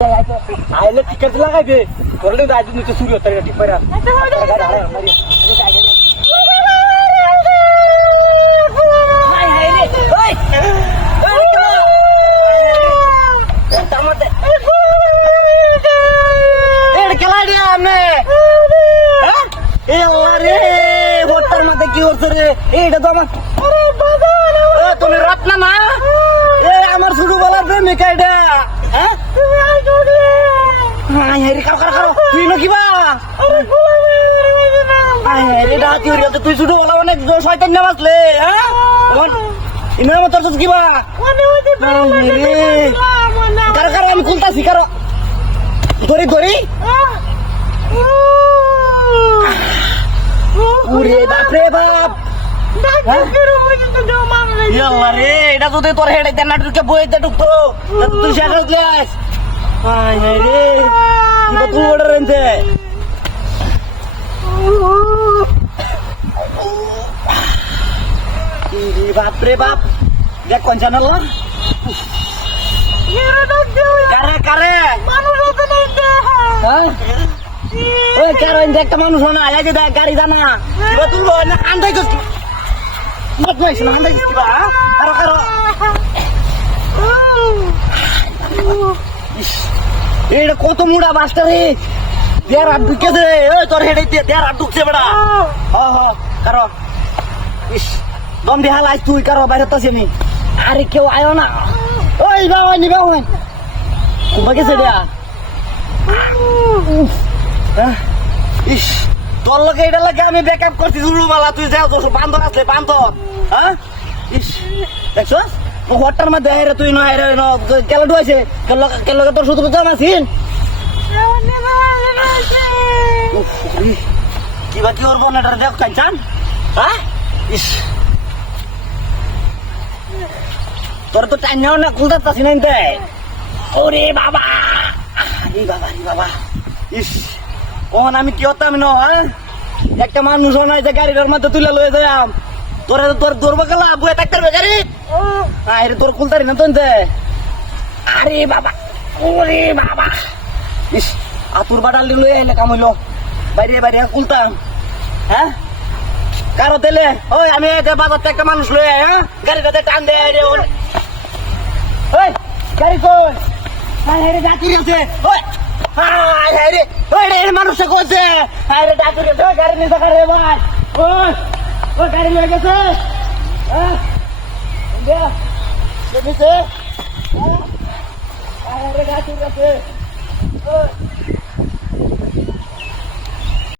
आयला टिकट लागायचे थोडे आधी नुसतं सुरू होतं टिक पहिला কি হচ্ছে রে এইটা তো আমার তুমি রত্না না আমার শুরু বলার প্রেমিকা এটা হ্যাঁ হেরি কারো কারো কারো তুই না কিবা তুই শুধু বলা অনেক শয়তান নাম আসলে হ্যাঁ ইমের মতো কিবা কারো কারো আমি খুলতাছি কারো ধরি ধরি ওরে বাপরে বাপ রে এটা যদি তোর হেডে দেন না ঢুকে বইতে ঢুকতো তুই শেষ হইছিস রে তুই অর্ডার রেঞ্জে বাপরে বাপ দেখ কোন চ্যানেল কারে কারে ওই কারণ একটা মানুষ না আয় যে দেখ গাড়ি জানা কিবা তুলবো না আন্দাই করছি মত নইছ না আন্দাই করছি বা কারো কারো এটা কত মুড়া বাসটা রে দেয়ার হাত ঢুকে দে ওই তোর হেডে দেয়ার হাত ঢুকছে বেড়া কারো ইস দম দিয়ে হালাই তুই কারো বাইরে তো আসেনি আরে কেউ আয়ো না ওই বাবা নি বাবা কুবা গেছে দেয়া ইস তোর লোকে এটা লাগে আমি ব্যাকআপ করছি জুলুমালা তুই যাও তোর বান্দর আসলে বান্দর হ্যাঁ ইস দেখছ হোয়াটার মধ্যে হেরে তুই না হেরে কেলা ডুয়াইছে কেলা তোর শুধু জাম আছিস কিবা কি ওর বোনের দেখ কাঞ্চান হ্যাঁ ইস তোর তো টাইম নেওয়া না খুলতে পারছি না ওরে বাবা রে বাবা রে বাবা ইস কখন আমি কি হতাম না হ্যাঁ একটা মানুষ নাই যে গাড়িটার মধ্যে তুলে লয়ে যাম তোর তোর দৌড়বা গেলা বয়ে থাকতে পারবে গাড়ি আরে তোর খুলতারি না তো আরে বাবা ওরে বাবা ইস আতুর বাড়াল লয়ে এলে কাম হইলো বাইরে বাইরে খুলতাম হ্যাঁ কারো তেলে ওই আমি বাজার একটা মানুষ লয়ে হ্যাঁ গাড়িটাতে টান দে রে ওই গাড়ি কোন রে যাচ্ছি আছে ওই রে ওই রে মানুষটা করছে রে ডাক্তার গাড়ি নিয়ে থাকা রে ভাই ওই গাড়ি নিয়ে গেছে দেখেছে রে ডাক্তার আছে